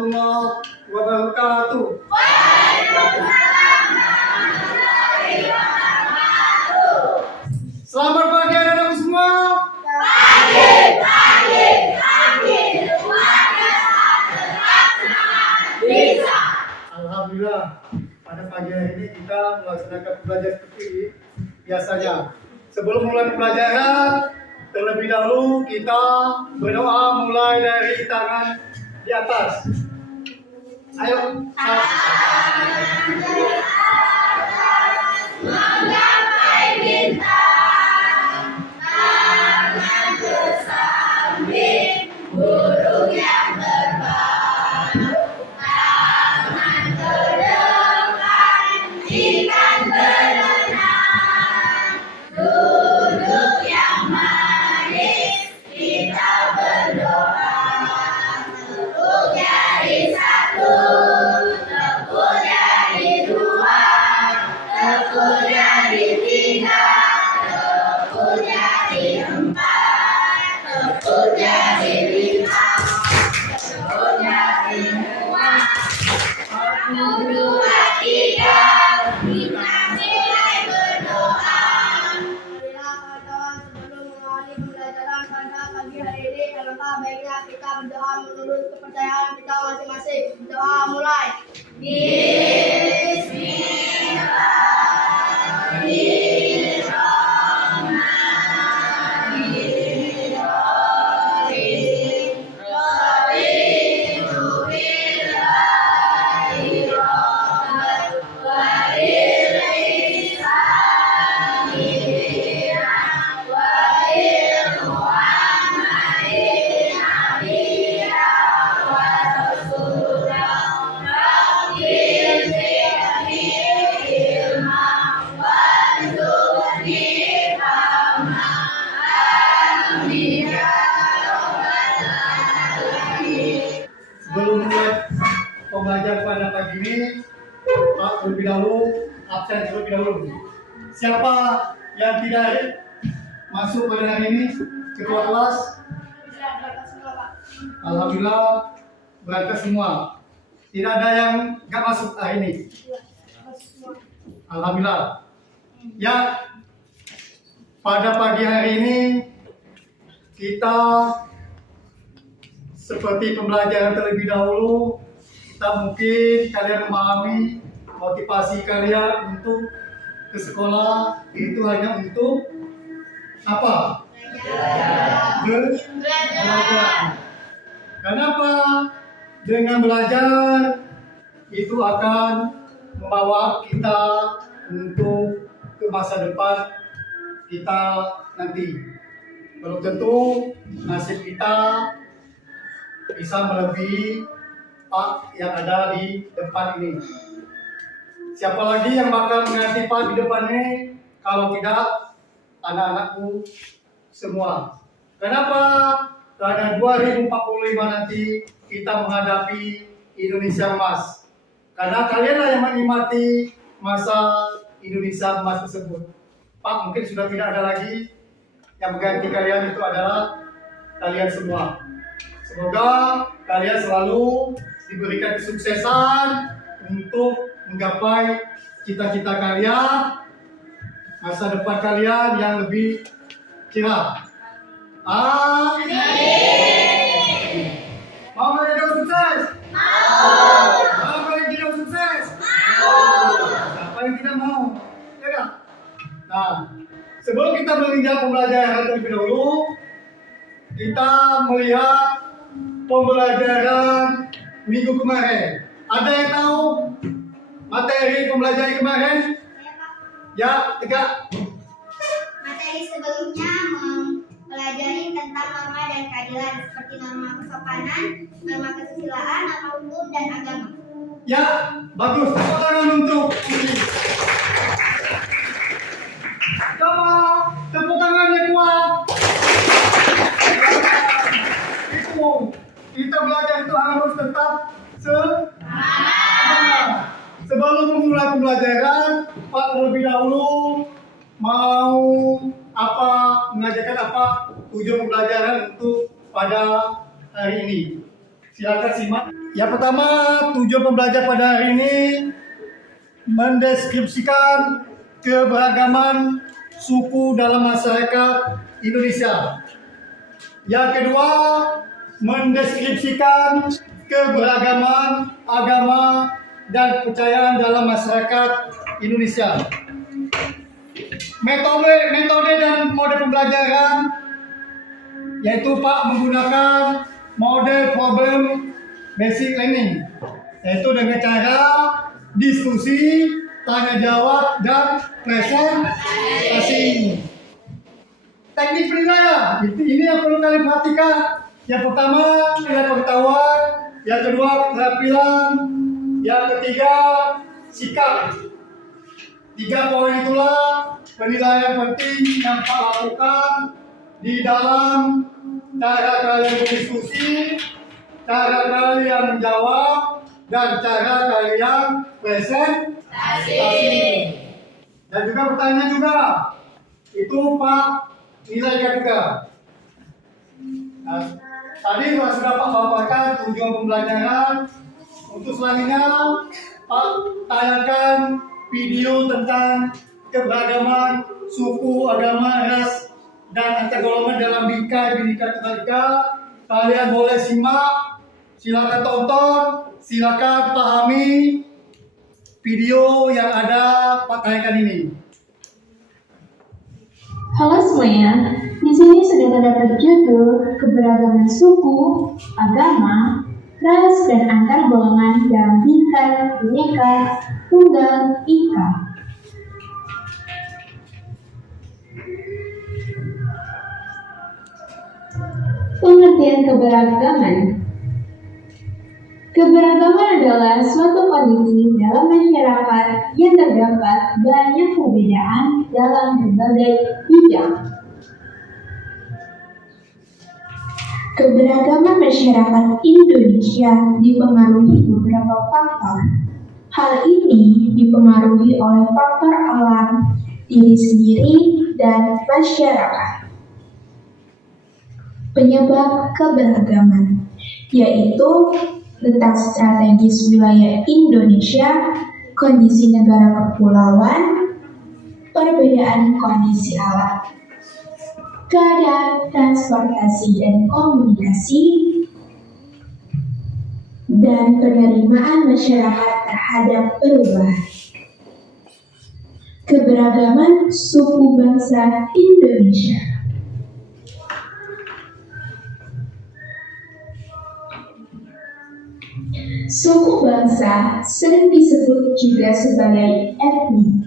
warahmatullahi wabarakatuh. Selamat pagi anak-anakku semua. Alhamdulillah, pada pagi hari ini kita melaksanakan pembelajaran seperti biasanya. Sebelum mulai pembelajaran, terlebih dahulu kita berdoa mulai dari tangan di atas. Ayo. Baiknya kita berdoa menurut kepercayaan kita masing-masing. Doa mulai. Sebelum mulai pembelajaran pada pagi ini, Pak terlebih dahulu absen terlebih dahulu. Siapa yang tidak masuk pada hari ini ketua kelas? Alhamdulillah berangkat semua. Tidak ada yang nggak masuk hari ini. Alhamdulillah. Ya, pada pagi hari ini kita seperti pembelajaran terlebih dahulu, kita mungkin kalian memahami motivasi kalian untuk ke sekolah itu hanya untuk apa? Belajar. Kenapa? Dengan belajar itu akan membawa kita untuk ke masa depan kita nanti. Belum tentu nasib kita bisa melebihi Pak yang ada di depan ini. Siapa lagi yang bakal mengganti Pak di depan ini kalau tidak anak-anakku semua? Kenapa? Karena 2045 nanti kita menghadapi Indonesia Emas. Karena kalianlah yang menikmati masa Indonesia Emas tersebut. Pak, mungkin sudah tidak ada lagi yang mengganti kalian, itu adalah kalian semua. Semoga kalian selalu diberikan kesuksesan untuk menggapai cita-cita kalian, masa depan kalian yang lebih cerah. Amin. Mau kalian hidup sukses? Mau kalian hidup sukses? Siapa yang tidak mau? Ya kan? Nah, sebelum kita menginjak pembelajaran terlebih dahulu, kita melihat pembelajaran minggu kemarin. Ada yang tahu materi pembelajaran kemarin? Ya, tegak. Materi sebelumnya mempelajari tentang norma dan keadilan seperti norma kesopanan, norma kesusilaan, norma hukum, dan agama. Ya, bagus. Tepuk tangan untuk ini. Coba tepuk tangannya kuat. Itu kita belajar itu harus tetap semangat. Sebelum memulai pembelajaran, Pak terlebih dahulu mau mengajarkan tujuan pembelajaran untuk pada hari ini. Silakan simak. Yang pertama, tujuan pembelajaran pada hari ini mendeskripsikan keberagaman suku dalam masyarakat Indonesia. Yang kedua, mendeskripsikan keberagaman agama dan kepercayaan dalam masyarakat Indonesia. Metode dan mode pembelajaran yaitu Pak menggunakan model problem basic learning, yaitu dengan cara diskusi, tanya jawab, dan presentasi. Teknik penilaian ini yang perlu kalian perhatikan. Yang pertama nilai pengetahuan, yang kedua keterampilan, yang ketiga sikap. 3 poin itulah penilaian penting yang Pak lakukan di dalam cara kalian berdiskusi, cara kalian menjawab, dan cara kalian presentasi. Dan juga pertanyaan juga, itu Pak nilaikan juga. Nah, tadi sudah Pak paparkan tujuan pembelajaran. Untuk selanjutnya Pak tayangkan video tentang keberagaman suku, agama, ras, dan antar golongan dalam bingkai Bhinneka Tunggal Ika. Kalian boleh simak, silakan tonton, silakan pahami video yang ada Pak tayangkan ini. Halo semuanya, di sini sudah terdapat judul keberagaman suku, agama, ras, dan antar golongan dalam bingkai Bhinneka Tunggal Ika. Pengertian keberagaman. Keberagaman adalah suatu kondisi dalam masyarakat yang terdapat banyak perbedaan dalam berbagai bidang. Keberagaman masyarakat Indonesia dipengaruhi beberapa faktor. Hal ini dipengaruhi oleh faktor alam, diri sendiri, dan masyarakat. Penyebab keberagaman yaitu letak strategis wilayah Indonesia, kondisi negara kepulauan, perbedaan kondisi alam, keadaan transportasi dan komunikasi, dan penerimaan masyarakat terhadap perubahan. Keberagaman suku bangsa Indonesia. Suku bangsa sering disebut juga sebagai etnik.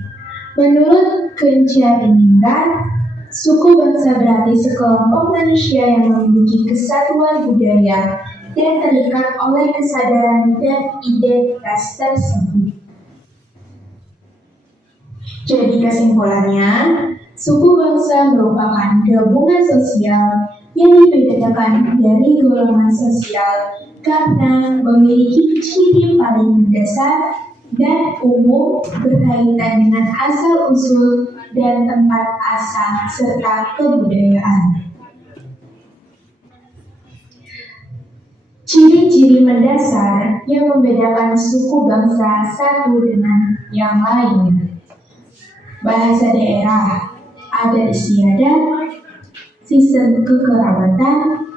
Menurut Kencariningrat, suku bangsa berarti sekelompok manusia yang memiliki kesatuan budaya dan terikat oleh kesadaran dan identitas tersebut. Jadi kesimpulannya, suku bangsa merupakan gabungan sosial yang dibedakan dari golongan sosial karena memiliki ciri paling mendasar dan umum berkaitan dengan asal-usul dan tempat asal serta kebudayaan. Ciri-ciri mendasar yang membedakan suku bangsa satu dengan yang lainnya. Bahasa daerah, adat istiadat, sistem kekerabatan,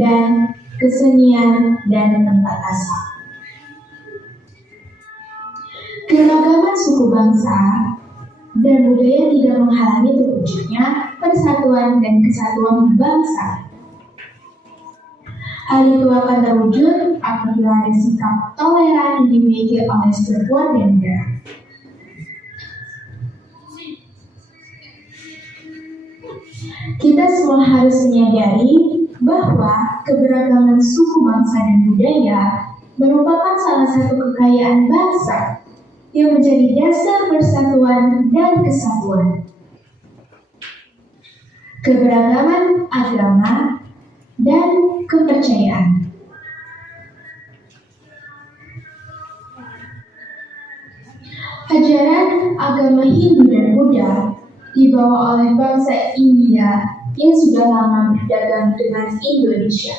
dan kesenian dan tempat asal. Keragaman suku bangsa dan budaya tidak menghalangi terwujudnya persatuan dan kesatuan bangsa. Hal itu akan terwujud apabila ada sikap toleran yang dimiliki oleh setiap warga negara. Kita semua harus menyadari bahwa keberagaman suku bangsa dan budaya merupakan salah satu kekayaan bangsa yang menjadi dasar persatuan dan kesatuan. Keberagaman agama dan kepercayaan. Ajaran agama Hindu dan Buddha dibawa oleh bangsa India yang sudah lama berdagang dengan Indonesia.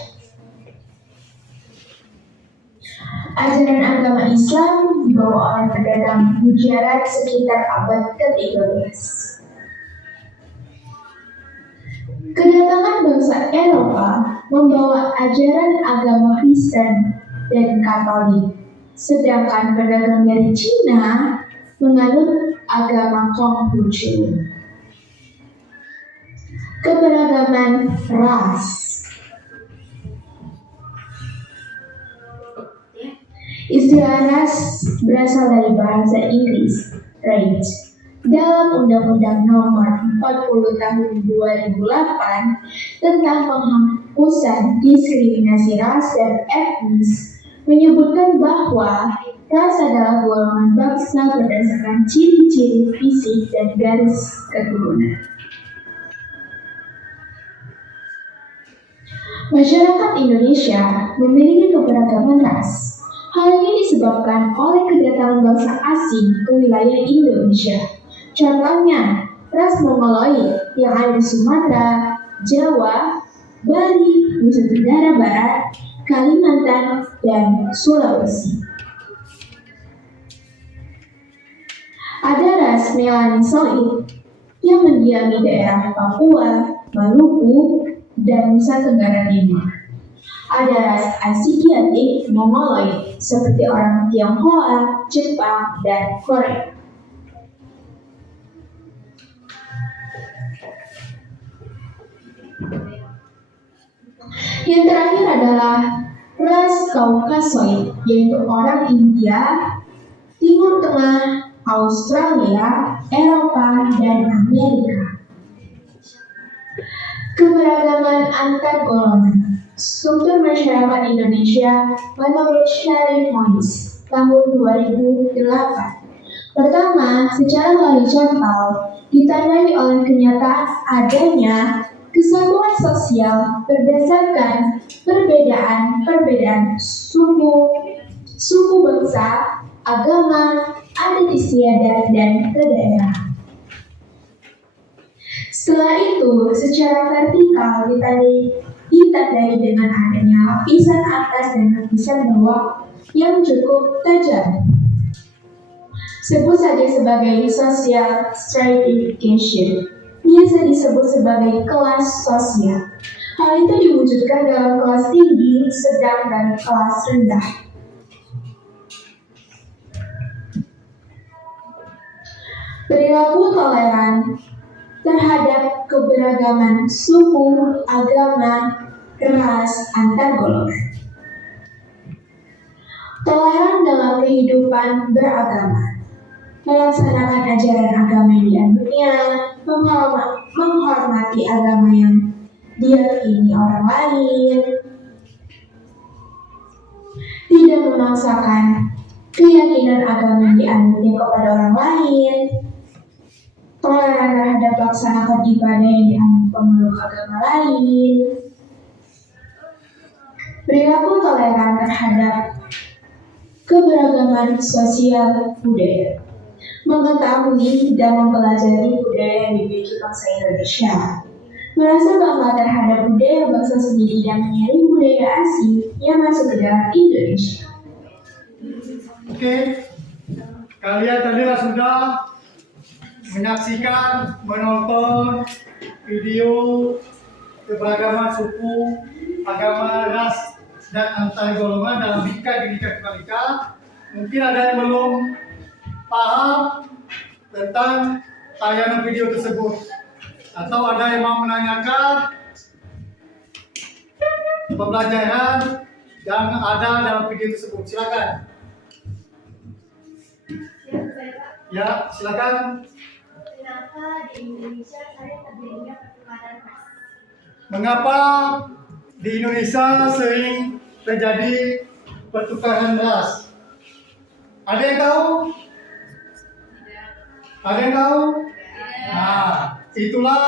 Ajaran agama Islam dibawa oleh pedagang Gujarat sekitar abad ke-13. Kedatangan bangsa Eropa membawa ajaran agama Kristen dan Katolik, sedangkan pedagang dari Cina menganut agama Konghucu. Keberagaman ras. Istilah ras berasal dari bahasa Inggris, race. Dalam Undang-Undang Nomor 40 Tahun 2008 tentang penghapusan diskriminasi ras dan etnis menyebutkan bahwa ras adalah golongan bangsa berdasarkan ciri-ciri fisik dan garis keturunan. Masyarakat Indonesia memiliki keberagaman ras. Hal ini disebabkan oleh kedatangan bangsa asing ke wilayah Indonesia. Contohnya, ras Mongoloid yang ada di Sumatera, Jawa, Bali, Nusa Tenggara Barat, Kalimantan, dan Sulawesi. Ada ras Melanosoid yang mendiami daerah Papua, Maluku, dan Nusa Tenggara Timur. Ada ras Asiatik Mongoloid seperti orang Tionghoa, Jepang, dan Korea. Yang terakhir adalah ras Kaukasoid, yaitu orang India, Timur Tengah, Australia, Eropa, dan Amerika. Keberagaman antar golongan. Struktur masyarakat Indonesia menurut Syarif Mois tahun 2008. Pertama, secara horizontal ditandai oleh kenyataan adanya kesatuan sosial berdasarkan perbedaan suku bangsa, agama, adat istiadat, dan kedaerahan. Setelah itu, secara vertikal ditandai dengan adanya lapisan atas dan lapisan bawah yang cukup tajam. Sebut saja sebagai social stratification, biasa disebut sebagai kelas sosial. Hal itu diwujudkan dalam kelas tinggi, sedang, dan kelas rendah. Perilaku toleran terhadap keberagaman suku, agama, ras, antar golongan. Toleran dalam kehidupan beragama. Melaksanakan ajaran agama yang dianutnya, menghormati agama yang diyakini orang lain, tidak memaksakan keyakinan agama yang dianutnya kepada orang lain, toleran terhadap melaksanakan ibadah yang dianut pemeluk agama lain, perilaku toleran terhadap keberagaman sosial budaya, mengetahui dan mempelajari budaya yang dimiliki bangsa Indonesia, merasa bangga terhadap budaya bangsa sendiri dan menyaring budaya asing yang masuk ke dalam Indonesia. Oke, kalian tadilah sudah menyaksikan, menonton video keberagaman suku, agama, ras, dan antar golongan dalam Bhinneka Tunggal Ika. Mungkin ada yang belum paham tentang tayangan video tersebut, atau ada yang mau menanyakan pembelajaran yang ada dalam video tersebut. Silakan. Ya, silakan. Kenapa di Indonesia sering terjadinya pertukaran ras? Mengapa di Indonesia sering terjadi pertukaran ras? Ada yang tahu? Ada yang tahu? Nah, itulah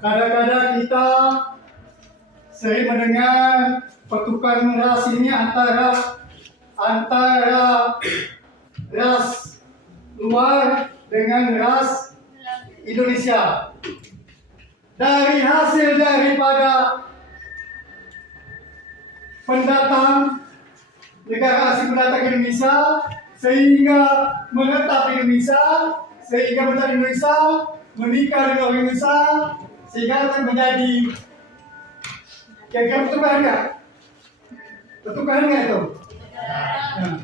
kadang-kadang kita sering mendengar pertukaran ras ini antara ras luar dengan ras Indonesia. Dari hasil daripada pendatang negara asing mendatang Indonesia, sehingga menetap Indonesia, sehingga menetap Indonesia, menikah dengan Indonesia, sehingga akan menjadi kira-kira betul kan enggak? Betul kan enggak itu? Nah,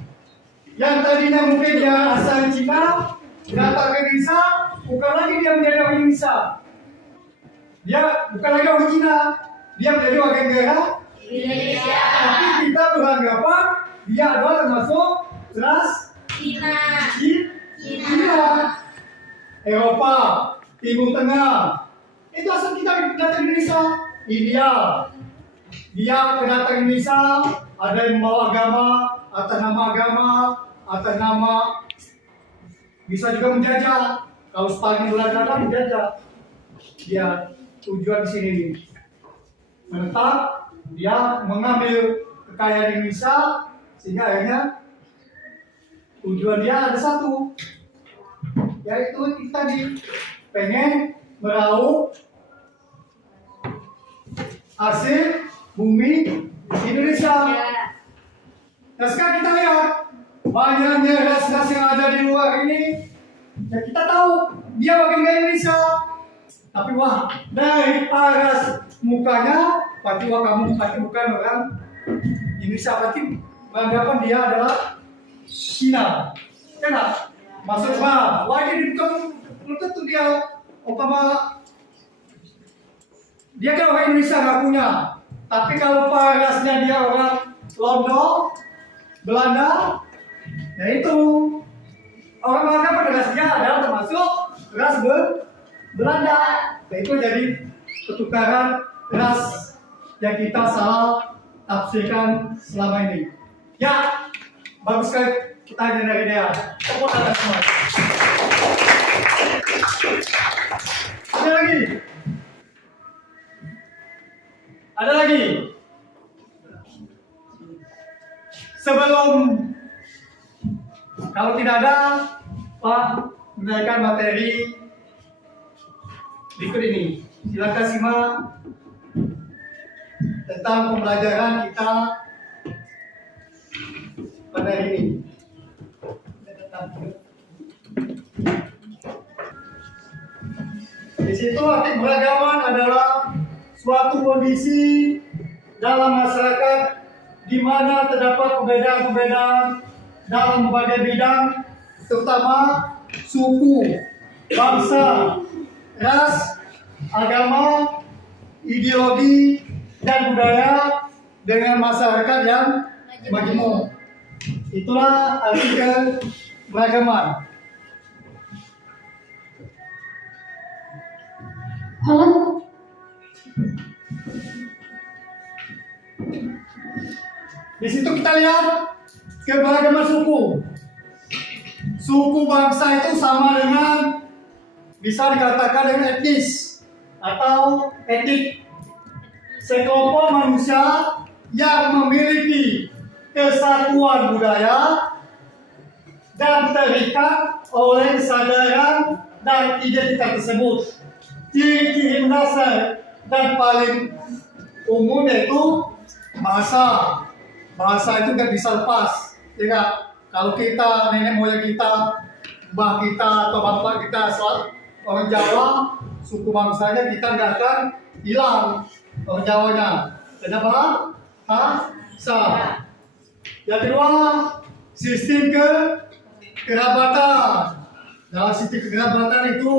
yang tadinya mungkin dia asal Cina, datang ke Indonesia, bukan lagi dia menjadi orang Indonesia. Dia bukan lagi orang Cina, dia menjadi warga negara Indonesia. Tapi kita beranggapan dia adalah termasuk ras Cina, Eropa, Timur Tengah. Itu asal kita datang Indonesia. India, dia kedatang Indonesia, ada yang membawa agama, atas nama bisa juga menjajah. Kalau Spanyol Belanda menjajah, dia tujuan di sini menetap, dia mengambil kekayaan Indonesia, sehingga akhirnya tujuan dia ada satu, yaitu kita pengen meraup hasil bumi Indonesia. Nah sekarang kita lihat banyaknya ras-ras yang ada di luar ini, ya kita tahu dia warga negara Indonesia. Tapi wah, dari paras mukanya, pasti wah kamu pasti bukan orang Indonesia, pasti beranggapan dia adalah Cina. Ya nggak? Maksud wah ini belum tentu dia umpama dia kan orang Indonesia nggak punya. Tapi kalau parasnya dia orang Londo, Belanda, ya itu orang beranggapan ras dia adalah termasuk ras Belanda. Nah, itu jadi pertukaran ras yang kita salah tafsirkan selama ini. Ya, bagus sekali kita dari dia. Tepuk tangan semua. Ada lagi. Sebelum kalau tidak ada, Pak menaikkan materi berikut ini. Silakan simak tentang pembelajaran kita pada hari ini. Di situ arti keberagaman adalah suatu kondisi dalam masyarakat di mana terdapat perbedaan-perbedaan dalam berbagai bidang, terutama suku, bangsa, ras, agama, ideologi, dan budaya dengan masyarakat yang majemuk. Itulah arti keberagaman. Halo? Di situ kita lihat keberagaman suku. Suku bangsa itu sama dengan, bisa dikatakan dengan etnis atau etnik. Sekelompok manusia yang memiliki kesatuan budaya dan terikat oleh kesadaran dan identitas tersebut. Ciri-ciri mendasar dan paling umum yaitu bahasa. Bahasa itu nggak bisa lepas, ya kan? Kalau kita, nenek moyang kita, mbah kita atau bapak kita orang Jawa, suku bangsanya kita nggak akan hilang orang Jawanya. Kenapa? Bahasa. Yang kedua, sistem kerabatan. Dalam sistem kerabatan itu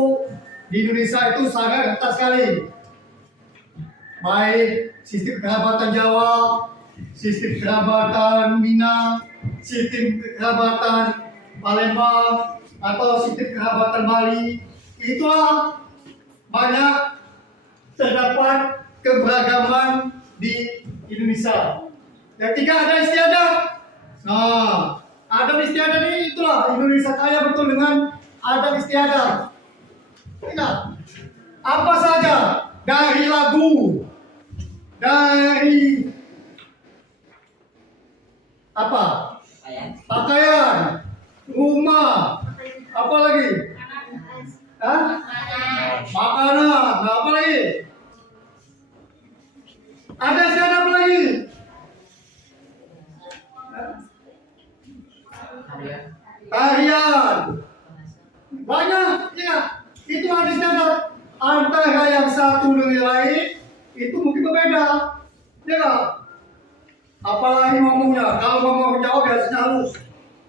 di Indonesia itu sangat ketat sekali. Baik sistem kerabatan Jawa, sistem kerabatan Minang, sistem kerabatan Palembang, atau sistem kerabatan Bali. Itulah banyak terdapat keberagaman di Indonesia. Yang tiga ada istiadat. Nah, adat istiadat ini itulah Indonesia kaya betul dengan adat istiadat. Ingat, apa saja dari lagu, dari apa? Pakaian, rumah, apa lagi? Makanan, apa lagi? Ada siapa apa lagi? Tarian. Banyak, ya. Itu ada antara yang satu dengan yang lain itu mungkin berbeda, ya nggak? Apalagi ngomongnya, kalau ngomong Jawa biasanya halus.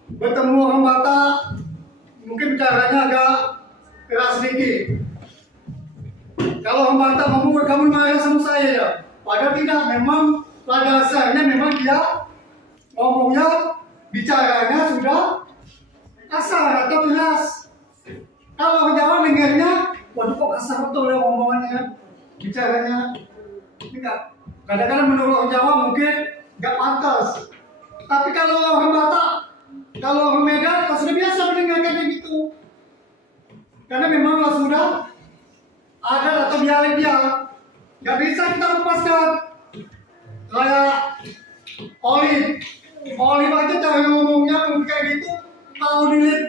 Bertemu orang Batak, mungkin bicaranya agak keras sedikit. Kalau orang Batak ngomong, kamu marah sama saya ya? Padahal tidak, memang pada dasarnya memang dia ngomongnya, bicaranya sudah kasar atau keras. Kalau orang Jawa dengarnya, waduh kok kasar betul ya ngomongannya, bicaranya. Tidak. Kadang-kadang menurut orang Jawa mungkin nggak pantas. Tapi kalau orang Batak, kalau orang Medan, sudah biasa mendengarkannya gitu. Karena memang sudah ada atau dialek dia. Nggak bisa kita lepaskan. Kayak Olive aja cara ngomongnya mungkin kayak gitu. Tahu dilihat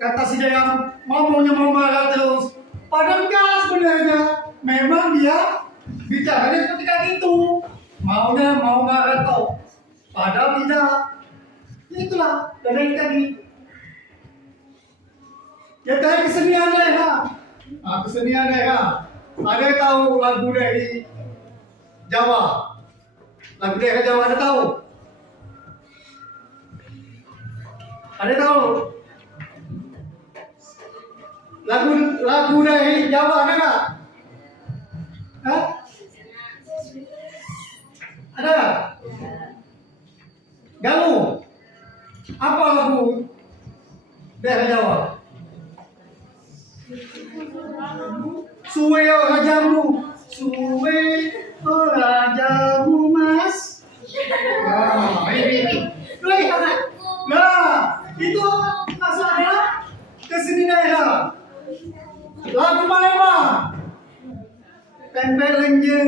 kata si Jayam ngomongnya mau marah terus. Padahal enggak sebenarnya. Memang dia bicaranya seperti kayak gitu. Maunya mau marah tau. Padahal tidak. Itulah dari tadi. Ya kayak kesenian daerah. Kesenian daerah. Ada yang tahu lagu dari Jawa? Lagu daerah Jawa ada tahu? Ada tahu? Lagu dari Jawa ada nggak? Hah? Ada? Galuh? Apa lagu daerah Jawa? Suwe rajamu, suwe rajamu mas. Nah, itu maksudnya kesini daerah. Lagu Palembang. Tempelenje,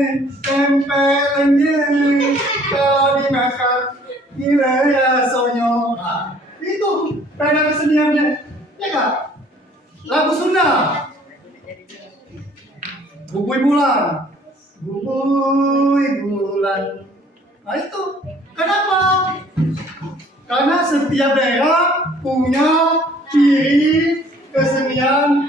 kalau dimakan gila ya sonyo. Itu pena keseniannya, ya kak? Lagu Sunda. Bubui bulan. Nah itu, kenapa? Karena setiap daerah punya ciri kesenian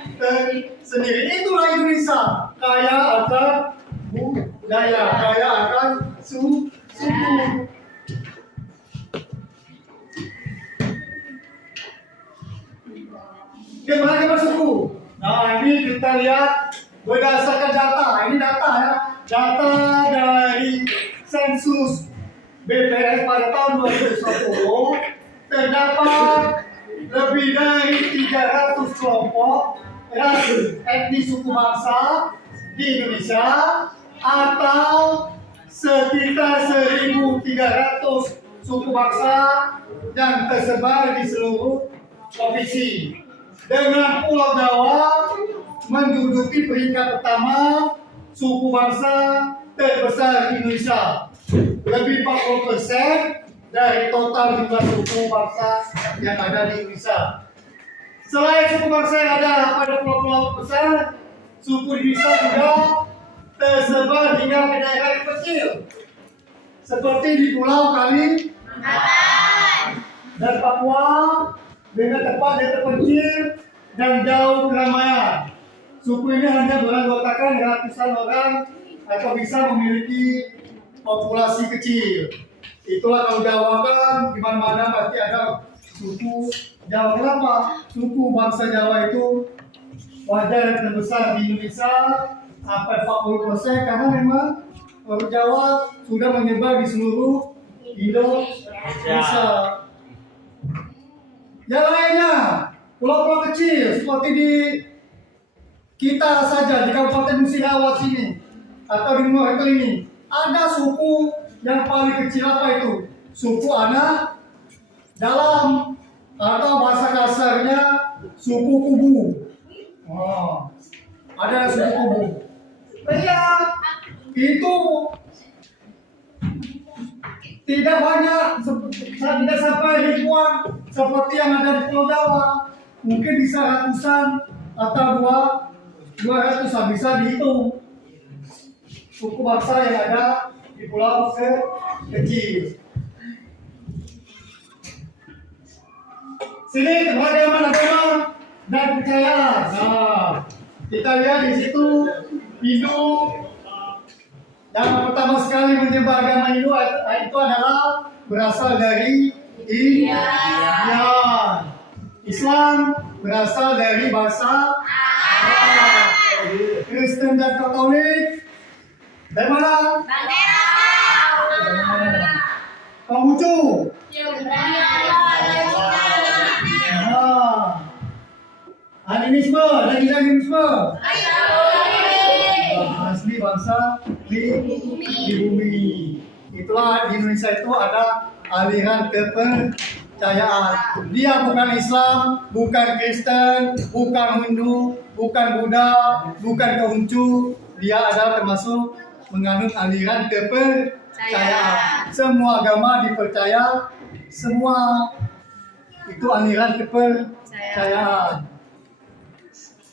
sendiri. Itulah Indonesia, kaya akan budaya, kaya akan suku. Bagaimana bersuku? Nah ini kita lihat berdasarkan data. Ini data ya, data dari sensus BPS pada tahun 2010 terdapat lebih dari 300 kelompok ras etnis suku bangsa di Indonesia atau sekitar 1.300 suku bangsa yang tersebar di seluruh provinsi. Dengan Pulau Jawa menduduki peringkat pertama suku bangsa terbesar di Indonesia. Lebih 40% dari total jumlah suku bangsa yang ada di Indonesia. Selain suku bangsa yang ada pada pulau-pulau besar, suku di Indonesia juga tersebar hingga ke daerah yang kecil, seperti di Pulau Kalimantan dan Papua, dengan tempat yang terpencil dan jauh keramaian. Suku ini hanya beranggotakan ratusan orang atau bisa memiliki populasi kecil. Itulah kalau Jawa kan di mana-mana pasti ada suku Jawa. Kenapa? Suku bangsa Jawa itu wajar yang terbesar di Indonesia sampai 40%, karena memang orang Jawa sudah menyebar di seluruh Indonesia. Yang lainnya, pulau-pulau kecil seperti di kita saja di Kabupaten Musirawa sini atau di Muara ini ada suku yang paling kecil. Apa itu? Suku anak dalam atau bahasa kasarnya suku kubu. Oh, ada suku kubu. Lihat, itu tidak banyak, tidak sampai ribuan seperti yang ada di Pulau Jawa. Mungkin bisa ratusan atau 200-an bisa dihitung suku bangsa yang ada di pulau kecil. Sini keberagaman agama dan kepercayaan. Nah, kita lihat di situ Hindu yang pertama sekali menyembah agama Hindu itu adalah berasal dari India. Islam berasal dari bahasa Arab. Kristen dan Katolik dari mana? Konghucu. Animisme, lagi animisme. Asli bangsa di bumi. Itulah di Indonesia itu ada aliran kepercayaan. Dia bukan Islam, bukan Kristen, bukan Hindu, bukan Buddha, bukan Konghucu. Dia adalah termasuk menganut aliran kepercayaan. Semua agama dipercaya, semua itu aliran kepercayaan.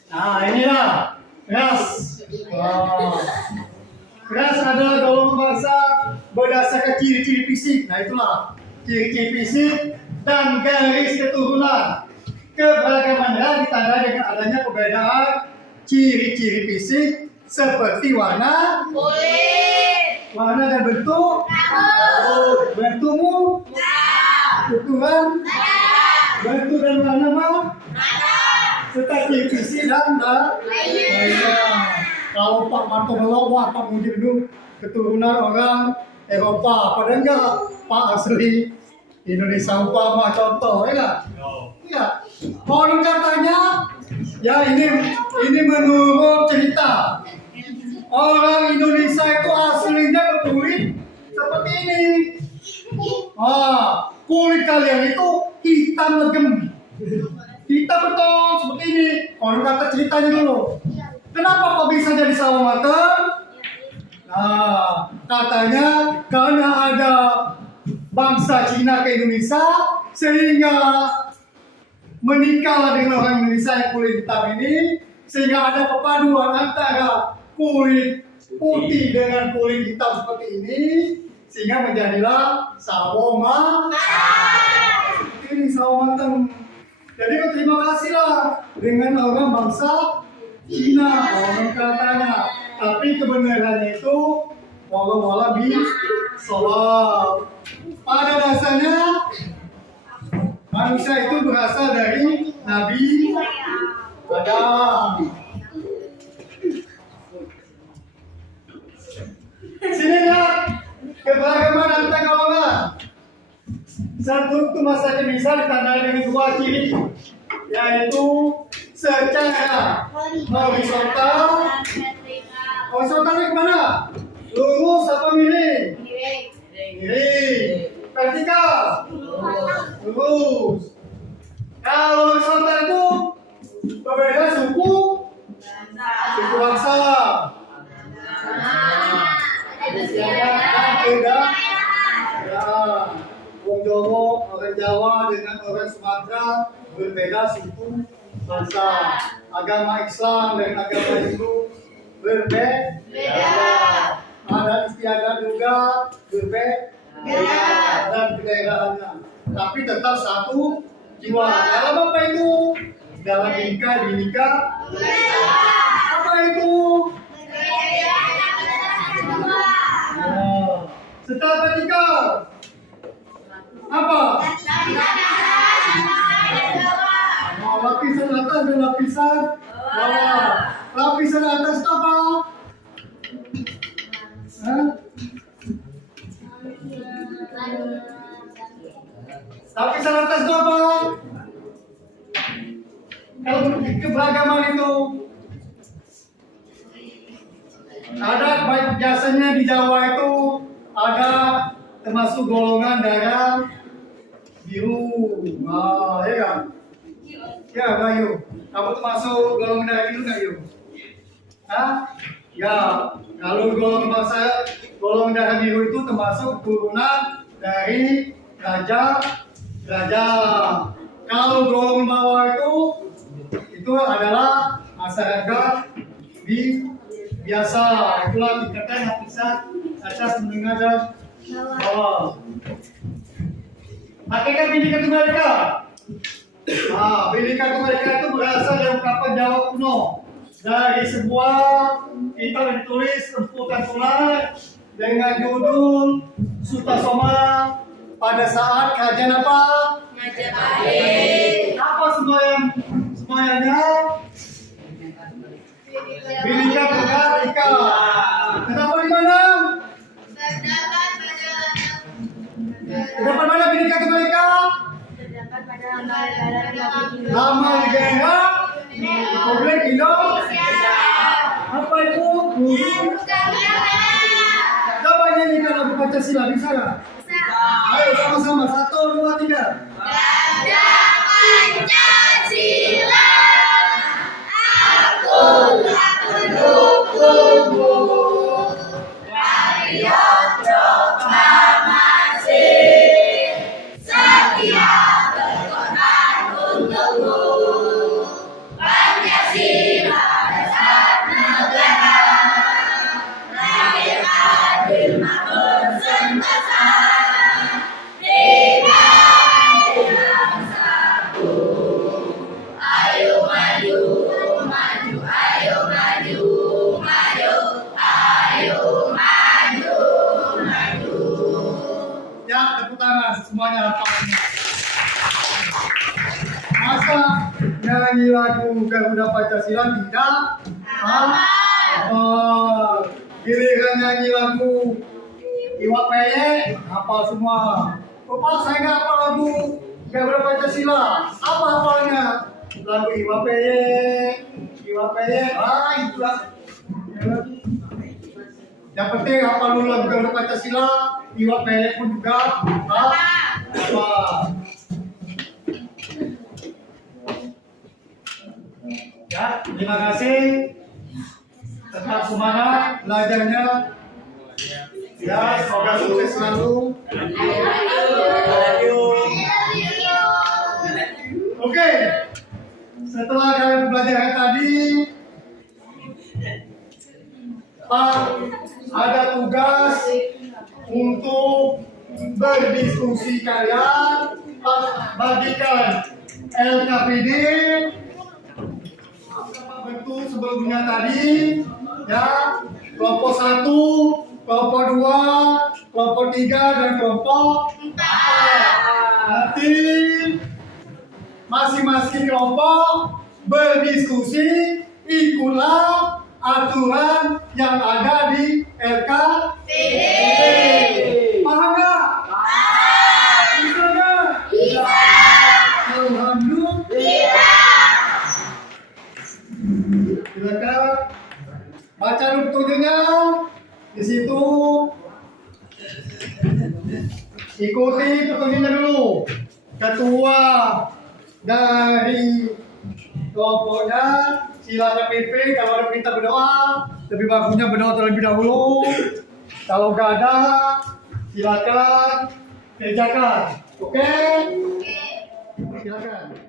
Nah, inilah ras. Ras adalah golongan bangsa berdasarkan ciri-ciri fisik. Nah, itulah ciri-ciri fisik dan garis keturunan. Keberagaman ras ditandai dengan adanya perbedaan ciri-ciri fisik seperti warna kulit, warna dan bentuk rambut, bentukmu, ukuran, bentuk dan warna serta ciri fisik dan lainnya. Kalau Pak Marto Melawat, Pak Mujib itu keturunan orang Eropa, padahal enggak Pak asli Indonesia umpama contoh, ya enggak? Iya. Konon katanya, ya ini menurut cerita orang Indonesia itu aslinya berkulit seperti ini. Kulit kalian itu hitam legem. Kita betul seperti ini. Konon kata ceritanya dulu. Kenapa kok bisa jadi sawo mateng? Nah, katanya karena ada bangsa Cina ke Indonesia sehingga menikah dengan orang Indonesia yang kulit hitam ini, sehingga ada perpaduan antara kulit putih dengan kulit hitam seperti ini, sehingga menjadilah sawo mateng. Ini sawo mateng. Jadi berterima kasihlah dengan orang bangsa Cina, orang katanya. Tapi kebenarannya itu walau bisawab. Pada dasarnya manusia itu berasal dari Nabi Adam. Sini lihat keberagaman antar golongan. Satu masa bisa ditandai dengan dua ciri, yaitu secara horizontal. Horizontalnya kemana? Lurus apa miring? Miring. Vertikal? Lurus. Kalau horizontal itu berbeda suku bangsa. Beda. Wong Jawa, orang Jawa dengan orang Sumatera berbeda suku bangsa. Agama Islam dan agama Hindu berbeda. Adat istiadat juga berbeda dan kedaerahannya. Tapi tetap satu jiwa. Dalam apa itu? Dalam binika. Apa itu? Setelah vertikal. Apa? Lapisan atas dan lapisan bawah. Lapisan atas itu apa? Lapisan atas itu apa? Kalau keberagaman itu ada biasanya di Jawa itu ada termasuk golongan darah biru. Ya kan? Ya, Mbak Yu. Kamu termasuk golongan darah biru nggak, Yu? Ya, kalau golongan darah biru itu termasuk turunan dari raja. Kalau golongan bawah itu adalah masyarakat biasa. Itulah tingkatan yang bisa atas, menengah dan bawah. Hakikat Bhinneka Tunggal Ika. Binika Tunggal itu berasal dari ungkapan Jawa kuno dari sebuah kitab yang ditulis Empu Tantular dengan judul Sutasoma pada saat kerajaan apa? Majapahit. Apa semuanya? Binika Tunggal Ika. Kenapa di mana? Terdapat mana Binika Tunggal Ika? Terdapat pada lembaran Nama negara Republik Indonesia. Apa itu? Coba nyanyikan lagu Pancasila, bisa nggak? Ayo sama-sama, 1, 2, 3. Pancasila, aku dukungmu. Rakyat proklamasi, setia berkorban untukmu. Pancasila dasar negara, lahir adil makmur sentosa. Ya, tepuk tangan semuanya hafal semua. Masa nyanyi lagu Garuda Pancasila tidak? Giliran nyanyi lagu Iwak Peyek hafal semua. Bapak saya nggak hafal lagu Garuda Pancasila. Apa hafalnya? Lagu Iwak Peyek. Itulah. Yang penting hafal dulu lagu Garuda Pancasila. Iwak Peyek pun juga hafal. Ya, terima kasih. Tetap semangat belajarnya. Ya, semoga sukses selalu. Oke, setelah kalian belajar tadi, Pak, ada tugas untuk berdiskusi kalian. Pak, bagikan LKPD bentuk sebelumnya tadi, ya, kelompok 1, kelompok 2, kelompok 3, dan kelompok 4. Nanti masing-masing kelompok berdiskusi, ikutlah aturan yang ada di LKPD. Paham nggak? Bisa nggak? Bisa. Alhamdulillah. Silakan baca dulu petunjuknya di situ. Ikuti petunjuknya dulu. Ketua dari kelompoknya silakan pimpin. Kalau ada perintah berdoa, lebih bagusnya berdoa terlebih dahulu. Kalau nggak ada, silakan kerjakan. Oke? Silakan.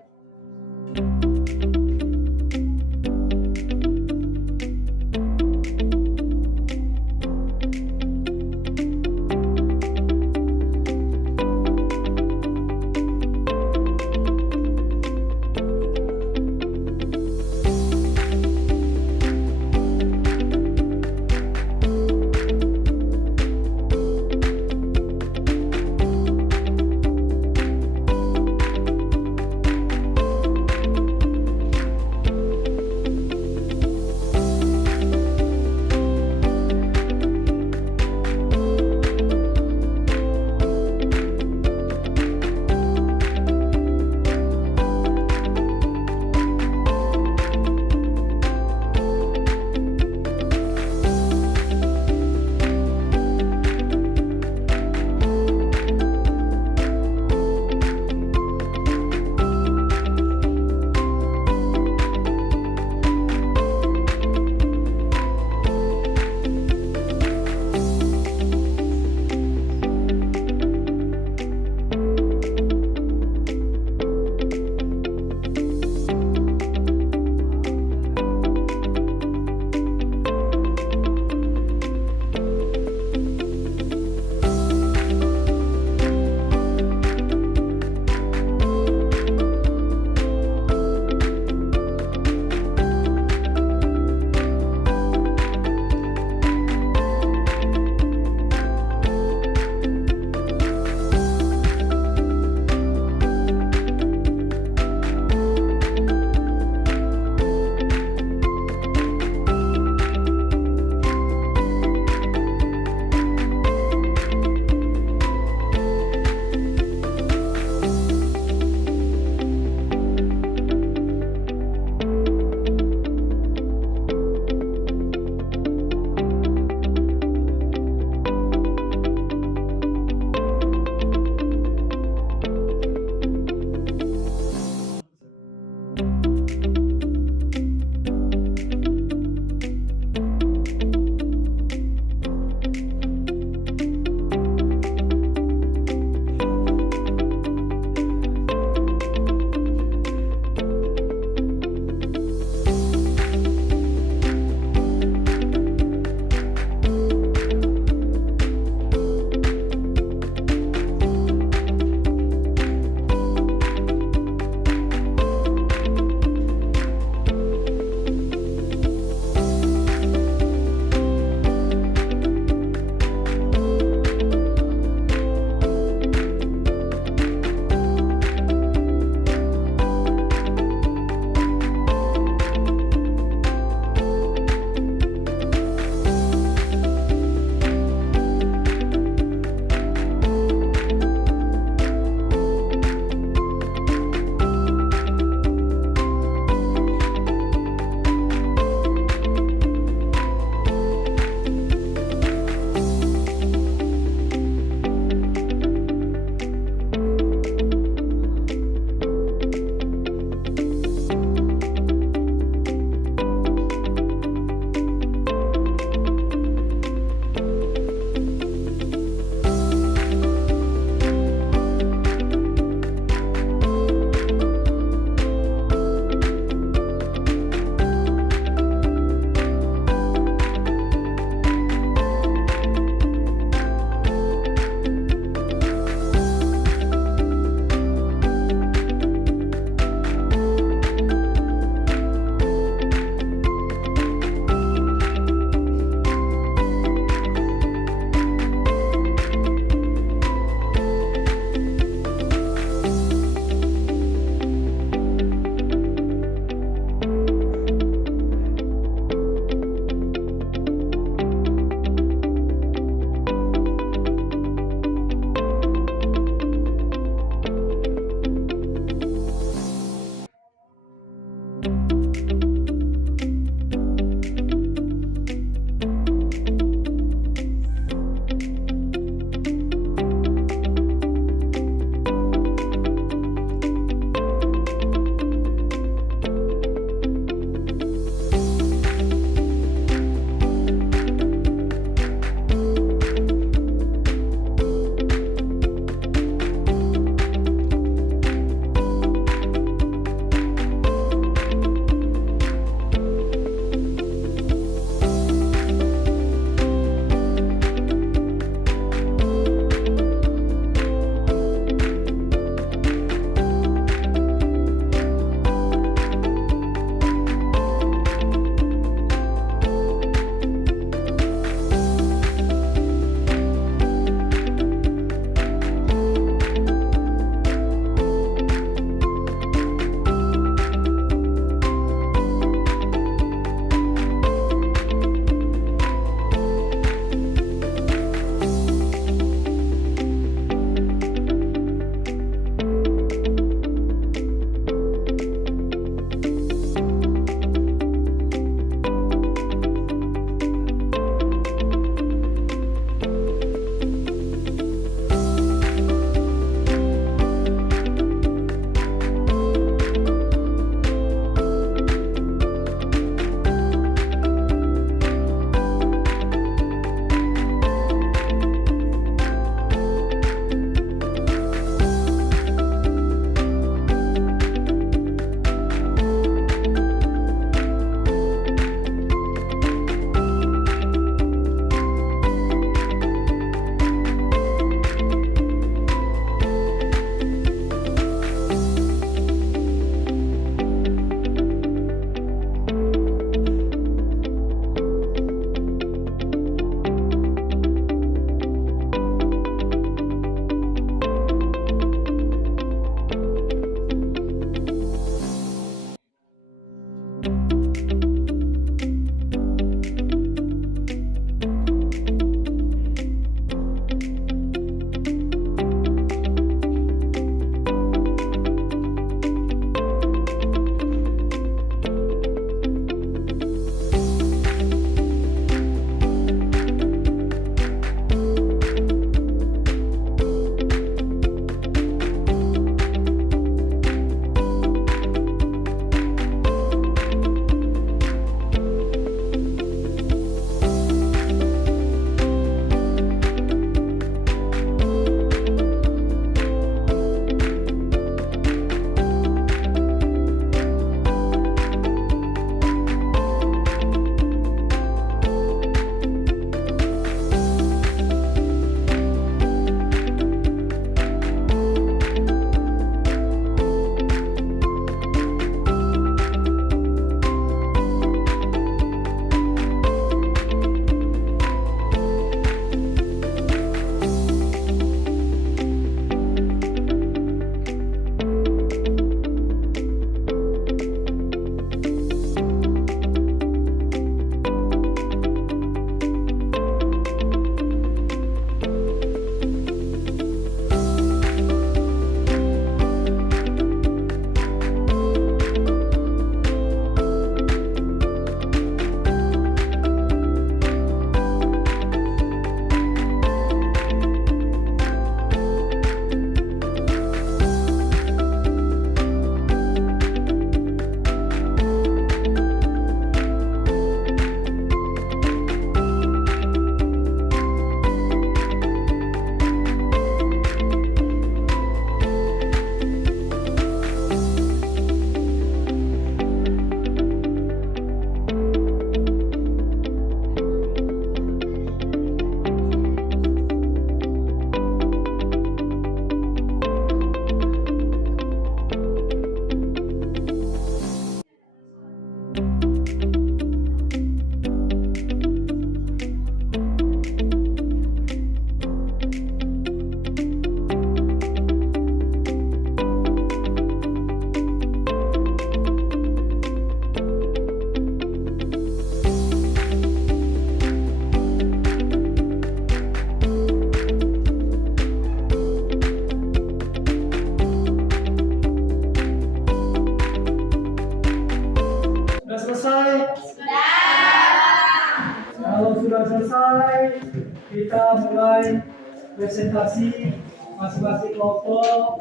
kita mulai presentasi masing-masing kelompok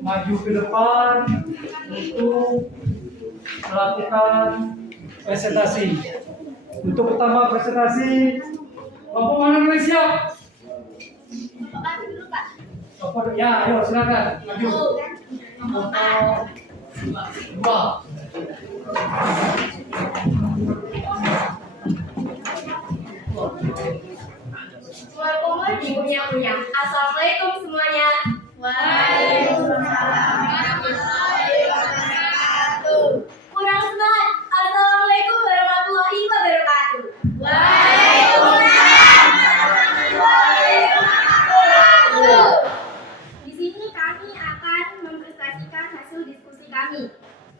maju ke depan untuk melakukan presentasi. Untuk pertama presentasi, kelompok mana mulai siap? Kelompok ya, ayo silakan maju. Kelompok dua. Kumpul di punya. Assalamualaikum semuanya. Waalaikumsalam warahmatullahi wabarakatuh. Kurang semangat. Assalamualaikum warahmatullahi wabarakatuh. Waalaikumsalam warahmatullahi wabarakatuh. Di sini kami akan mempresentasikan hasil diskusi kami.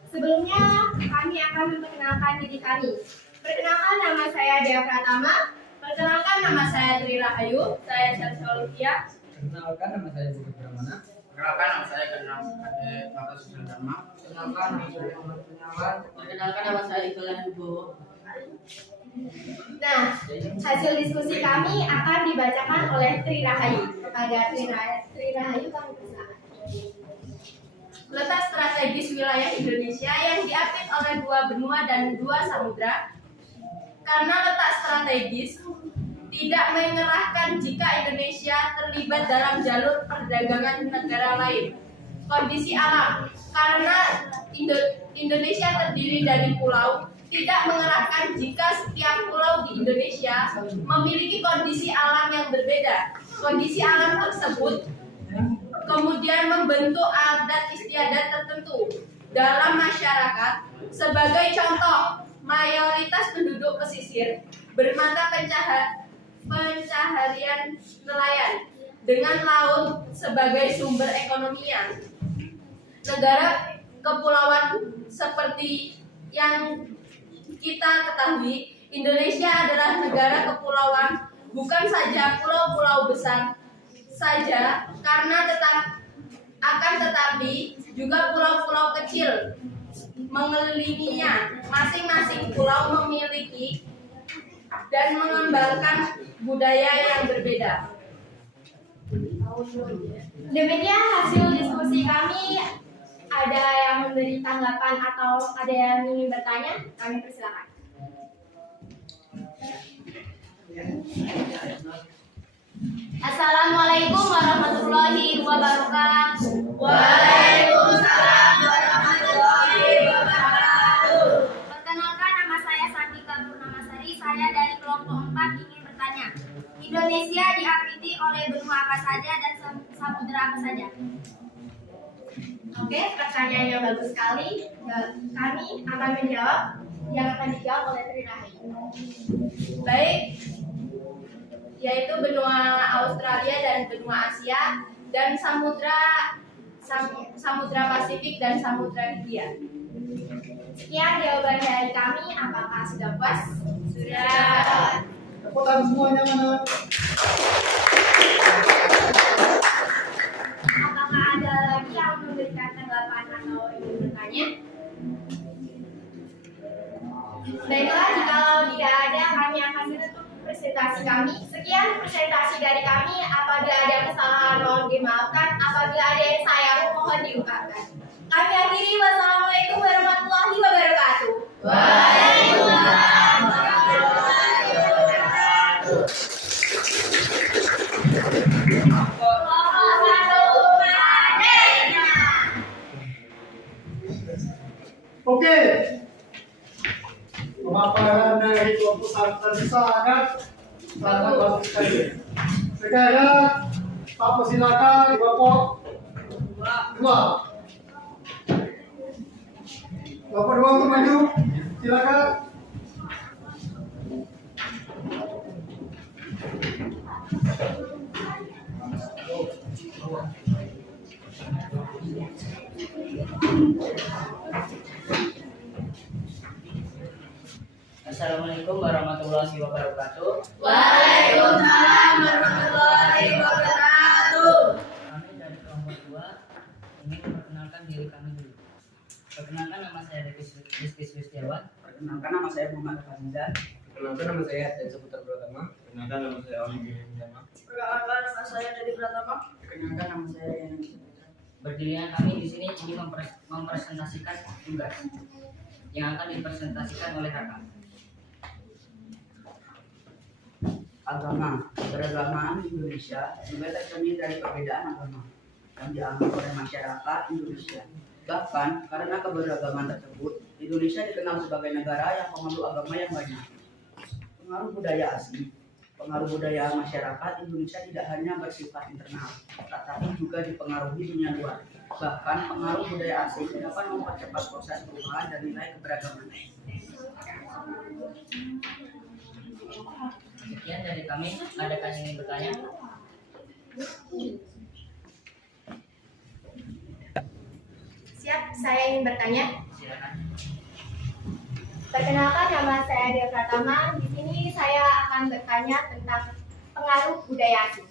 Sebelumnya, kami akan memperkenalkan diri kami. Perkenalkan, nama saya Dea Pratama. Perkenalkan, nama saya Tri Rahayu. Saya Syamsul Olivia. Perkenalkan, nama saya Budi Pramana. Perkenalkan, nama saya Kenal Bapak Susilo Dharma. Perkenalkan, nama saya Muhammad Kurniawan. Perkenalkan, nama saya Iqbal Wibowo. Nah, hasil diskusi kami akan dibacakan oleh Tri Rahayu. Kepada Tri Rahayu, kami persilakan. Letak strategis wilayah Indonesia yang diapit oleh 2 benua dan 2 samudra. Karena letak strategis tidak mengerahkan jika Indonesia terlibat dalam jalur perdagangan negara lain. Kondisi alam, karena Indonesia terdiri dari pulau, tidak mengerahkan jika setiap pulau di Indonesia memiliki kondisi alam yang berbeda. Kondisi alam tersebut kemudian membentuk adat istiadat tertentu dalam masyarakat. Sebagai contoh, mayoritas penduduk pesisir bermata pencaharian nelayan dengan laut sebagai sumber ekonominya. Negara kepulauan seperti yang kita ketahui, Indonesia adalah negara kepulauan, bukan saja pulau-pulau besar saja, karena tetapi juga pulau-pulau kecil mengelilinginya. Masing-masing pulau memiliki dan mengembangkan budaya yang berbeda. Demikian hasil diskusi kami. Ada yang memberi tanggapan atau ada yang ingin bertanya? Kami persilakan. Assalamualaikum warahmatullahi wabarakatuh. Waalaikumsalam warahmatullahi wabarakatuh. Perkenalkan, nama saya Santika Purnamasari. Saya dari kelompok 4 ingin bertanya. Indonesia diapiti oleh benua apa saja dan samudra apa saja? Oke, pertanyaannya bagus sekali. Kami akan menjawab. Yang akan dijawab oleh Tri Rahayu. Baik, yaitu benua Australia dan benua Asia dan Samudra Pasifik dan Samudra Hindia. Sekian jawaban dari kami. Apakah sudah puas? Sudah. Tepuk tangan semuanya mana? Apakah ada lagi yang memberikan tanggapan atau ingin bertanya? Baiklah, jikalau tidak ada, kami akan menutup presentasi kami. Sekian presentasi dari kami. Apabila ada kesalahan mohon dimaafkan. Apabila ada yang sayang mohon diungkapkan. Kami akhiri. Wassalamualaikum warahmatullahi wabarakatuh. Waalaikumsalam warahmatullahi wabarakatuh. Oke. Pemaparan dari kelompok satu sangat bagus sekali. Sekarang Pak persilakan kelompok 2. Kelompok 2 untuk maju. Silakan. Assalamualaikum warahmatullahi wabarakatuh. Waalaikumsalam warahmatullahi wabarakatuh. Kami dari kelompok 2 ingin memperkenalkan diri kami dulu. Perkenalkan, nama saya Rizky Swistiawan. Perkenalkan, nama saya Muhammad Fahizan. Perkenalkan, nama saya Dan Seputar Pratama. Perkenalkan nama saya Oli Giriama. Perkenalkan nama saya Dedi Pratama. Perkenalkan nama saya Rian. Berdirinya kami di sini ingin mempresentasikan tugas yang akan dipresentasikan oleh kakak. Agama. Keberagaman Indonesia juga tercermin dari perbedaan agama yang dianggap oleh masyarakat Indonesia. Bahkan karena keberagaman tersebut, Indonesia dikenal sebagai negara yang pemeluk agama yang banyak. Pengaruh budaya asing. Pengaruh budaya masyarakat Indonesia tidak hanya bersifat internal, tetapi juga dipengaruhi dunia luar. Bahkan pengaruh budaya asing dapat mempercepat proses perubahan dan nilai keberagaman. Sekian dari kami. Adakah yang ingin bertanya? Siap, saya ingin bertanya. Silakan. Perkenalkan, nama saya Dia Pratama. Di sini saya akan bertanya tentang pengaruh budaya asing.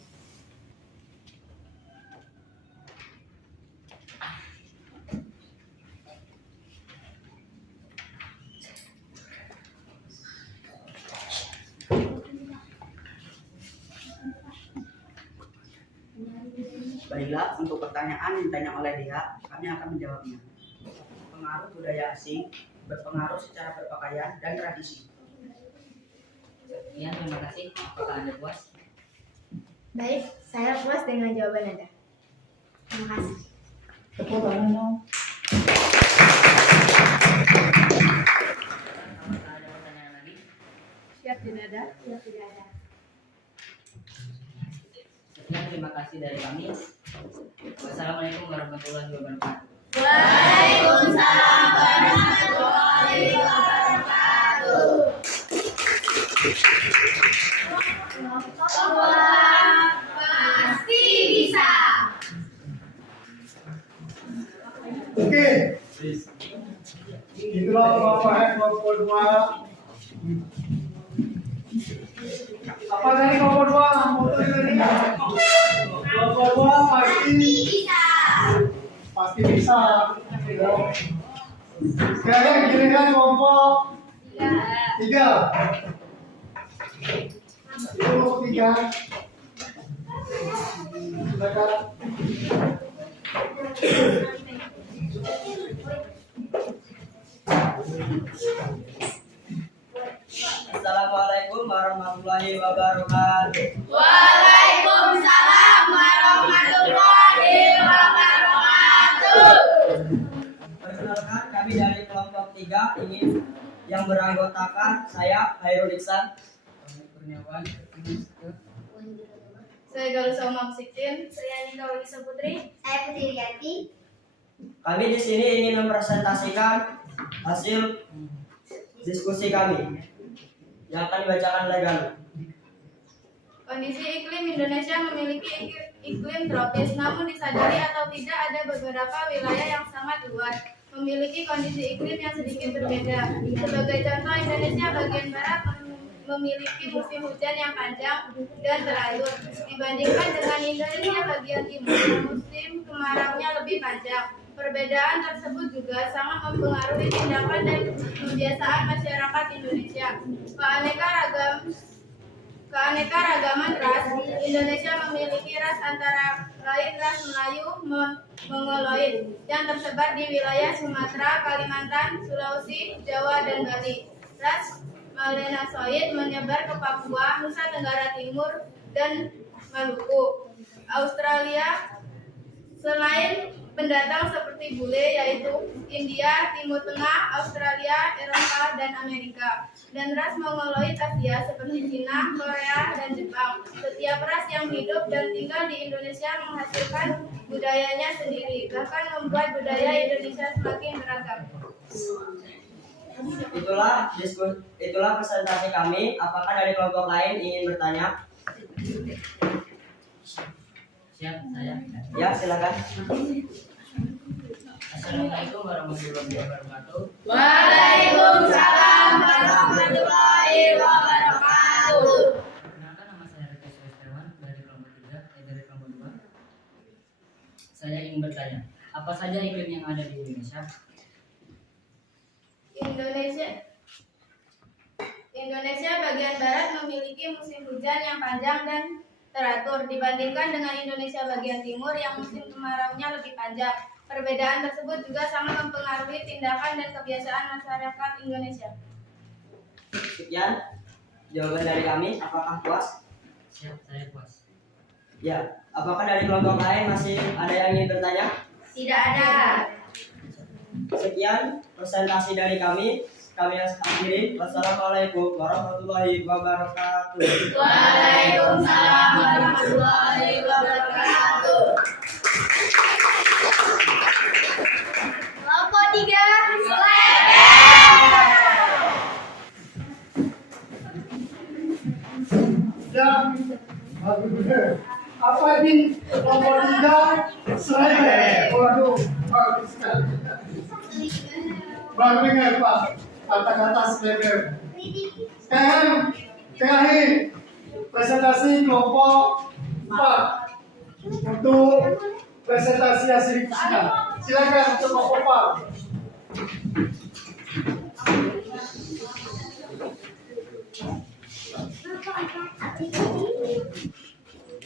Baiklah, untuk pertanyaan yang ditanya oleh dia, kami akan menjawabnya. Pengaruh budaya asing berpengaruh secara berpakaian dan tradisi. Sekian, terima kasih. Apakah Anda puas? Baik, saya puas dengan jawaban Anda. Terima kasih. Tepuk tangan dong. Apakah ada pertanyaan lagi? Siap tidak ada? Sudah tidak ada. Sekian, terima kasih dari kami. Wassalamualaikum warahmatullahi wabarakatuh. Waalaikumsalam warahmatullahi wabarakatuh. Pasti bisa. Oke. Itulah pemaparan kelompok 2. Apa tadi kelompok 2? Motor tadi. Kelompok 2 pasti bisa. Sekarang giliran kelompok 3. Itu kelompok 3. Silakan. Assalamualaikum warahmatullahi wabarakatuh. Waalaikumsalam warahmatullahi wabarakatuh. Perkenalkan, kami dari kelompok 3 ingin yang beranggotakan saya Hairul Iksan, Kurniawan. Saya Galusa Maksikin. Saya Nina Wisa Putri. Saya Putri Rianti. Kami di sini ingin mempresentasikan hasil diskusi kami yang akan dibacakan oleh Galuh. Kondisi iklim Indonesia memiliki iklim tropis, namun disadari atau tidak ada beberapa wilayah yang sangat luas memiliki kondisi iklim yang sedikit berbeda. Sebagai contoh, Indonesia bagian barat memiliki musim hujan yang panjang dan beralur dibandingkan dengan Indonesia bagian timur, musim kemaraunya lebih panjang. Perbedaan tersebut juga sangat mempengaruhi tindakan dan kebiasaan masyarakat Indonesia. Keanekaragaman ras, Indonesia memiliki ras antara lain ras Melayu, Mongoloid yang tersebar di wilayah Sumatera, Kalimantan, Sulawesi, Jawa, dan Bali. Ras Melanosoid menyebar ke Papua, Nusa Tenggara Timur, dan Maluku. Australia, selain pendatang seperti bule, yaitu India, Timur Tengah, Australia, Eropa, dan Amerika. Dan ras Mongoloid Asia seperti Cina, Korea, dan Jepang. Setiap ras yang hidup dan tinggal di Indonesia menghasilkan budayanya sendiri, bahkan membuat budaya Indonesia semakin beragam. Itulah presentasi kami. Apakah dari kelompok lain ingin bertanya? Siap, saya. Ya, silakan. Assalamualaikum warahmatullahi wabarakatuh. Waalaikumsalam warahmatullahi wabarakatuh. Perkenalkan, nama saya Rika Sulawan dari kelompok 3, dari kelompok 2. Saya ingin bertanya, apa saja iklim yang ada di Indonesia bagian barat memiliki musim hujan yang panjang dan teratur dibandingkan dengan Indonesia bagian timur yang musim kemaraunya lebih panjang. Perbedaan tersebut juga sangat mempengaruhi tindakan dan kebiasaan masyarakat Indonesia. Sekian jawaban dari kami. Apakah puas? Siap, saya puas. Ya. Apakah dari kelompok lain masih ada yang ingin bertanya? Tidak ada. Sekian presentasi dari kami. Kami akhiri. Wassalamualaikum warahmatullahi wabarakatuh. Waalaikumsalam warahmatullahi wabarakatuh. Kelompok 3, Ya, bagus. Apa ini kelompok 3? Selesai. Waduh, bagus sekali. Baru dengar Pak kata-kata seleber. Sekarang terakhir presentasi kelompok 4 untuk presentasi hasil diskusinya. Silakan untuk kelompok 4.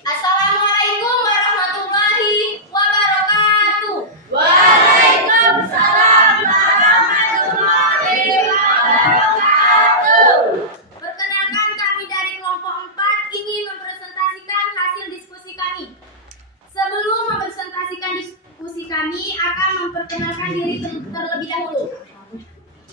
Assalamualaikum warahmatullahi wabarakatuh. Waalaikumsalam warahmatullahi wabarakatuh. Perkenalkan, kami dari kelompok 4 ingin mempresentasikan hasil diskusi kami. Sebelum mempresentasikan diskusi kami, akan memperkenalkan diri terlebih dahulu.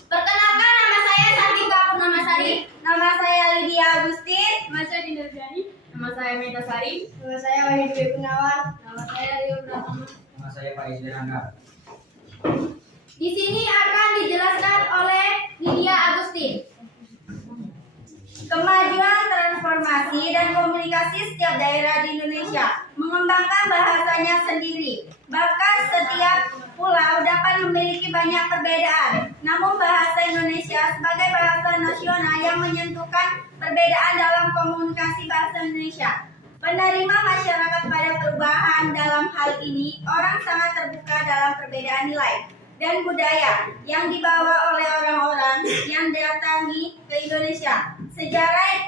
Perkenalkan, nama saya Santika Purnamasari. Nama saya Lydia Agustin. Nama saya Dinda Fiani. Nama saya Meta Sari. Nama saya Wahyu Dwi Gunawan. Nama saya Rio Pratama. Nama saya Pak Isdir Angga. Di sini akan dijelaskan oleh Lydia Agustin. Kemajuan, transformasi, dan komunikasi setiap daerah di Indonesia mengembangkan bahasanya sendiri. Bahkan setiap pulau dapat memiliki banyak perbedaan. Namun bahasa Indonesia sebagai bahasa nasional yang menyentuhkan perbedaan dalam komunikasi bahasa Indonesia. Penerima masyarakat pada perubahan dalam hal ini, orang sangat terbuka dalam perbedaan nilai dan budaya yang dibawa oleh orang-orang yang datangi ke Indonesia. Secara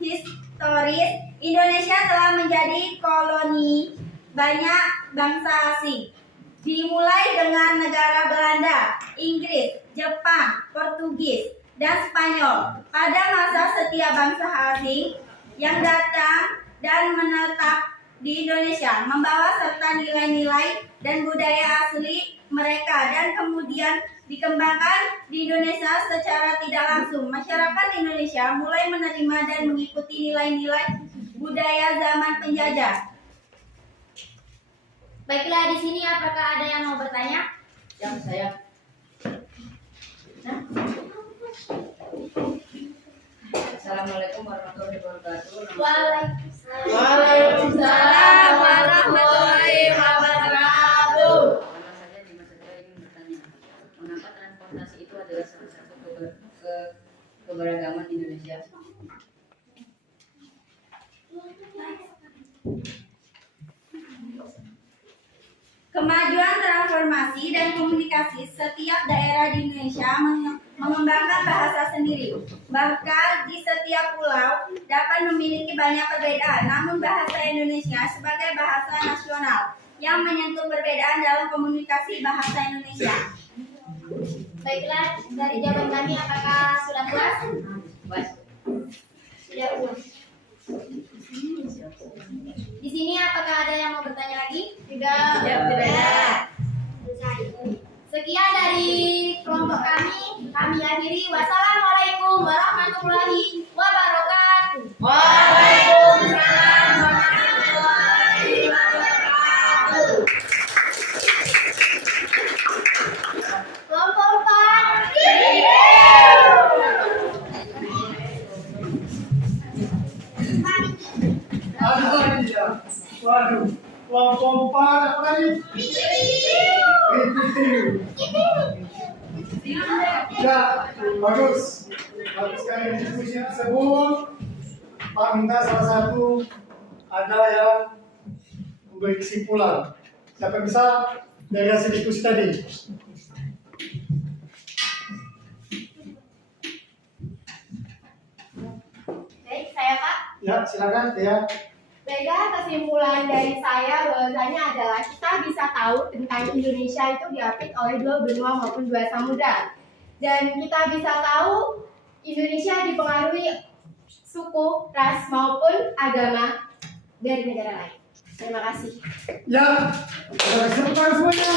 historis, Indonesia telah menjadi koloni banyak bangsa asing. Dimulai dengan negara Belanda, Inggris, Jepang, Portugis, dan Spanyol. Pada masa setiap bangsa asing yang datang dan menetap di Indonesia membawa serta nilai-nilai dan budaya asli mereka dan kemudian dikembangkan di Indonesia secara tidak langsung. Masyarakat Indonesia mulai menerima dan mengikuti nilai-nilai budaya zaman penjajah. Baiklah, di sini apakah ada yang mau bertanya? Yang saya Assalamualaikum warahmatullahi wabarakatuh. Waalaikumsalam warahmatullahi wabarakatuh. Nama saya Dimas Satria ingin bertanya, mengapa transportasi itu adalah salah satu keberagaman Indonesia? Kemajuan, transformasi, dan komunikasi setiap daerah di Indonesia mengembangkan bahasa sendiri. Bahkan di setiap pulau dapat memiliki banyak perbedaan, namun bahasa Indonesia sebagai bahasa nasional yang menyentuh perbedaan dalam komunikasi bahasa Indonesia. Baiklah, dari jawaban kami apakah sudah puas? Puas. Sudah puas. Di sini apakah ada yang mau bertanya lagi? Tidak. Tidak ada. Sekian dari kelompok kami akhiri. Wassalamualaikum warahmatullahi wabarakatuh. Waalaikumsalam warahmatullahi wabarakatuh. Kelompok 4. Ada lagi ya. Waduh, kelompok 4 apa lagi? Ya, bagus. Bagus sekali diskusi tersebut. Pak minta salah satu ada yang memberi kesimpulan. Siapa bisa dari hasil diskusi tadi? Ya, silakan ya. Baiklah, kesimpulan dari saya bahwasanya adalah kita bisa tahu tentang Indonesia itu diapit oleh 2 benua maupun 2 samudra. Dan kita bisa tahu Indonesia dipengaruhi suku, ras maupun agama dari negara lain. Terima kasih. Ya, silakan semuanya.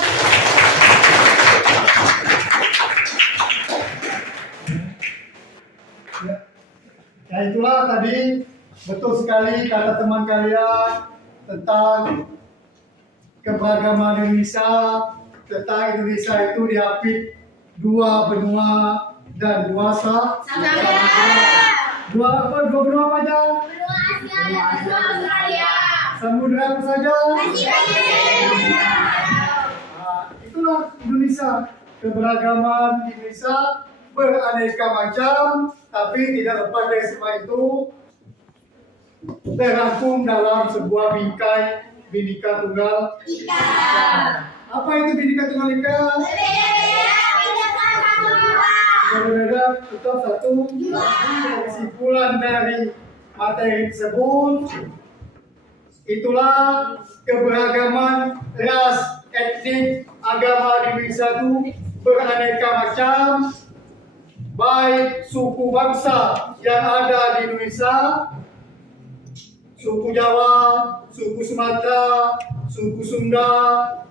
Ya itulah tadi betul sekali kata teman kalian tentang keberagaman Indonesia, tentang Indonesia itu diapit 2 benua dan 2 dua benua apa aja? Benua Asia dan benua Australia. Samudra apa saja? Nah, itulah Indonesia, keberagaman Indonesia beraneka macam, tapi tidak lepas dari semua itu terangkum dalam sebuah bingkai Bhinneka Tunggal Ika. Apa itu Bhinneka Tunggal Ika? Berbeda tetap satu. Kesimpulan dari materi tersebut, itulah keberagaman ras, etnik, agama di Indonesia itu beraneka macam, baik suku bangsa yang ada di Indonesia, suku Jawa, suku Sumatera, suku Sunda,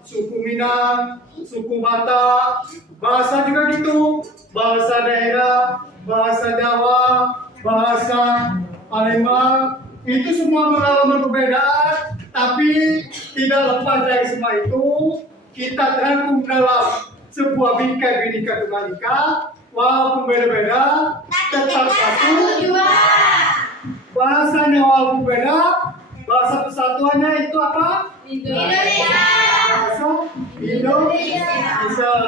suku Minang, suku Batak, bahasa juga gitu, bahasa daerah, bahasa Jawa, bahasa Palembang, itu semua mengalami perbedaan, tapi tidak lepas dari semua itu, kita terangkum dalam sebuah bingkai Bhinneka Tunggal Ika, walaupun beda-beda, tetap satu. Bahasanya walaupun beda, bahasa persatuannya itu apa? Indonesia. Bahasa Indonesia.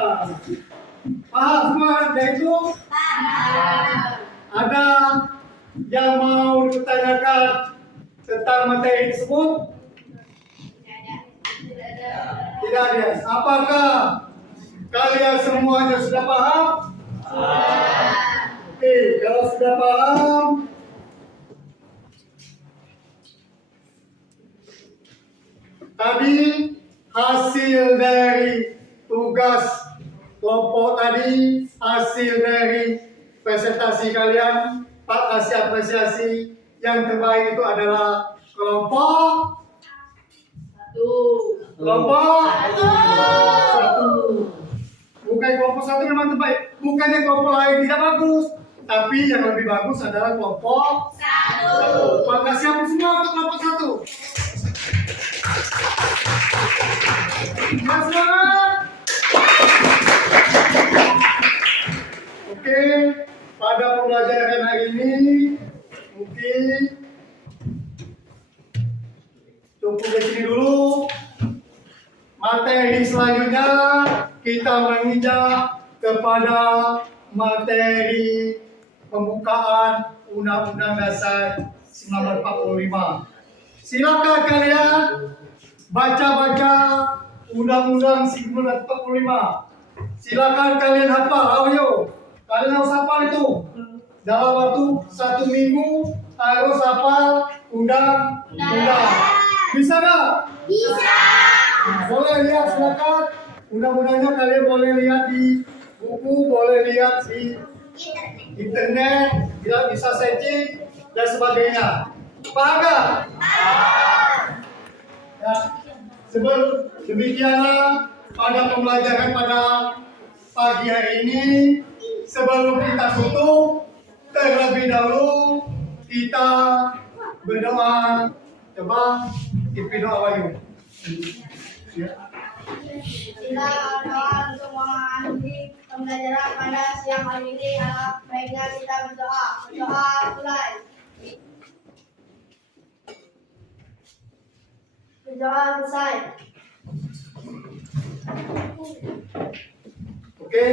Paham semua dari itu? Ada yang mau ditanyakan tentang materi tersebut? Tidak ada. Apakah kalian semuanya sudah paham? Oke, kalau sudah paham, tadi hasil dari tugas kelompok tadi, hasil dari presentasi kalian, Pak kasih apresiasi yang terbaik itu adalah kelompok satu. Bukan kelompok satu memang terbaik, bukannya kelompok lain tidak bagus, tapi yang lebih bagus adalah kelompok satu. Pak kasih apa semua untuk kelompok satu. Semangat. Oke, pada pembelajaran hari ini mungkin cukup di sini dulu. Materi selanjutnya kita menginjak kepada materi pembukaan Undang-Undang Dasar 1945. Silakan kalian baca-baca Undang-Undang 1945. Silakan kalian hafal, ayo. Kalian harus hafal itu. Dalam waktu 1 minggu harus hafal undang-undang. Bisa nggak? Bisa. Boleh lihat, silakan. Undang-undangnya kalian boleh lihat di buku, boleh lihat di internet, bisa searching dan sebagainya. Paham nggak? Ya, demikianlah pada pembelajaran pada pagi hari ini. Sebelum kita tutup, terlebih dahulu kita berdoa. Coba pimpin doa Wahyu. Ya. Kita berdoa untuk mengakhiri pembelajaran pada siang hari ini. Adalah baiknya kita berdoa. Berdoa mulai. Berdoa selesai. Oke.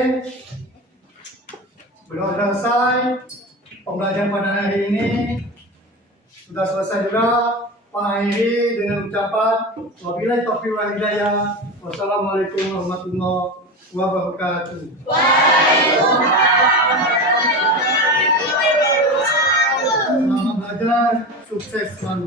Berdoa selesai. Pembelajaran pada hari ini sudah selesai juga. Pak akhiri dengan ucapan wabillahi taufiq wal hidayah. Wassalamualaikum warahmatullahi wabarakatuh. Waalaikumsalam warahmatullahi wabarakatuh. belajar sukses selalu.